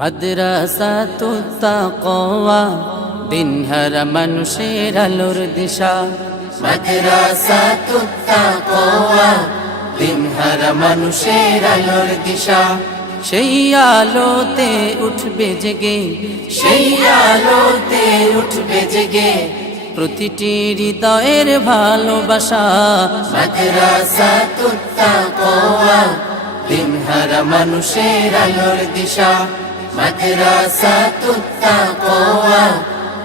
মাদ্রাসাতুত তাকওয়া দিনহার মানুষের আলোর দিশা। মাদ্রাসাতুত তাকওয়া দিনহার মানুষের আলোর দিশা। সেই আলোতে উঠবে জেগে, সেই আলোতে উঠবে জেগে প্রতিটি হৃদয়ের ভালোবাসা। মাদ্রাসাতুত তাকওয়া দিনহার মানুষের আলোর দিশা। মাদ্রাসাতুত তাকওয়া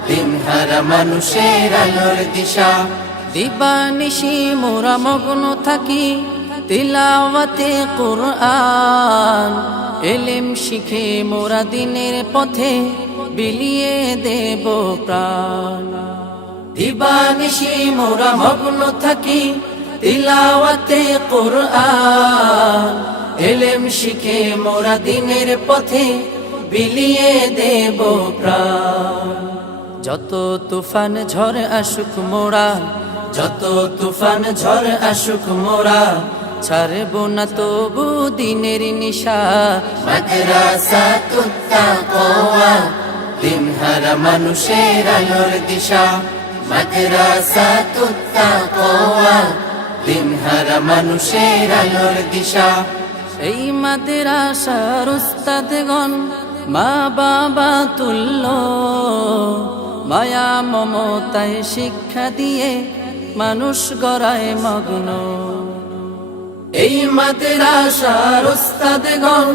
দিনহার মানুষের আলোর দিশা। দিবানিশি মোরা মগ্ন থাকি তিলাওয়াতে কুরআন, ইলম শিখে মোরা দিনের পথে বিলিয়ে দেব প্রাণ। দিবানিশি মোরা মগ্ন থাকি তিলাওয়াতে কুরআন, ইলম শিখে মোরা দিনের পথে বিলিয়ে দেব প্রাণ। যত তুফান ঝড় আসুক মোরা, যত তুফান ঝড় আসুক মোরা ছাড়ব না তবু দিনের নিশা। মাদ্রাসাতুত তাকওয়া দিনহার মানুষের আলোর দিশা। মাদ্রাসাতুত তাকওয়া দিনহার মানুষের আলোর দিশা। এই মাদ্রাসার উস্তাদগণ মা বাবা তুল্য, মায়া মমতায় শিক্ষা দিয়ে মানুষ গড়ায় মগ্ন। এই মাদ্রাসার উস্তাদগণ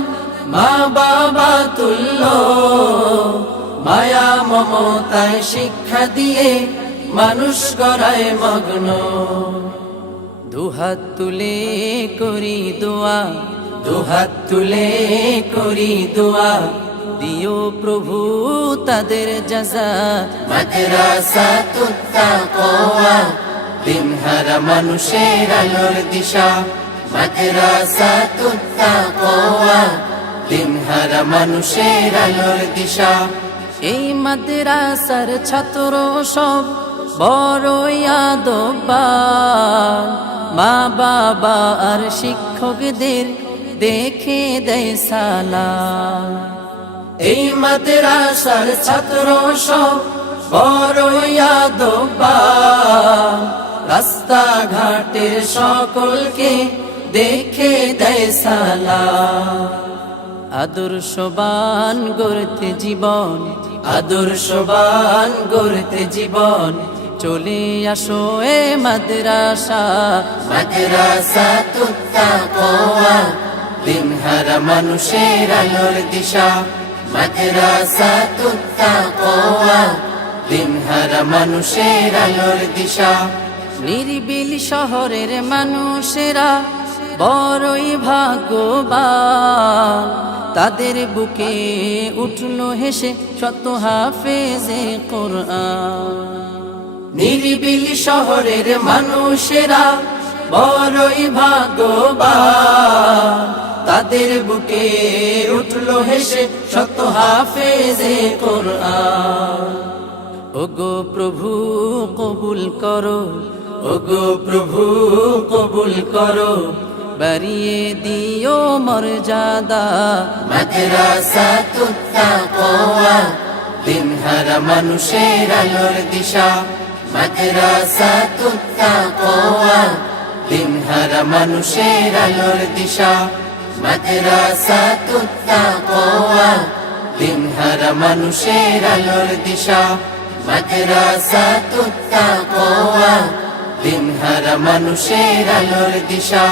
মা বাবা তুল্য, মায়া মমতায় শিক্ষা দিয়ে মানুষ গড়ায় মগ্ন। দুহাত তুলে করি দোয়া, দুহাত তুলে করি দোয়া দিও প্রভু তাদের জাযা। মাদ্রাসাতুত তাকওয়া দিনহার মানুষের আলোর দিশা। মাদ্রাসাতুত তাকওয়া দিনহার মানুষের আলোর দিশা। এই মাদ্রাসার ছাত্র সব বড়ই আদববান, মা বাবা আর শিক্ষকদের দেখে দেয় সালাম। এই মাদ্রাসার ছাত্র সব বড়ই আদববান, রাস্তা ঘাটের সকলকে দেখে দেয় সালাম। আদর্শবান গড়তে জীবন, আদর্শবান গড়তে জীবন চলে আসো এ মাদ্রাসা। মাদ্রাসাতুত তাকওয়া দিনহার মানুষের আলোর দিশা। মাদ্রাসাতুত তাকওয়া দিনহার মানুষের আলোর দিশা। নিরিবিলি শহরের মানুষেরা বড়ই ভাগ্যবান, তাদের বুকে উঠলো হেসে শত হাফেজে কোরআন। নিরিবিলি শহরের মানুষেরা বড়ই ভাগ্যবান, তাদের বুকে উঠলো হেসে শত হাফেজে কোরআন। ওগো প্রভু কবুল করো, ওগো প্রভু কবুল করো বাড়িয়ে দিও মর্যাদা। মাদ্রাসাতুত তাকওয়া দিনহার মানুষের আলোর দিশা। মাদ্রাসাতুত তাকওয়া দিনহার মানুষের আলোর দিশা। মাদ্রাসাতুত তাকওয়া দিনহার মানুষের আলোর দিশা। মাদ্রাসাতুত তাকওয়া দিনহার মানুষের আলোর দিশা।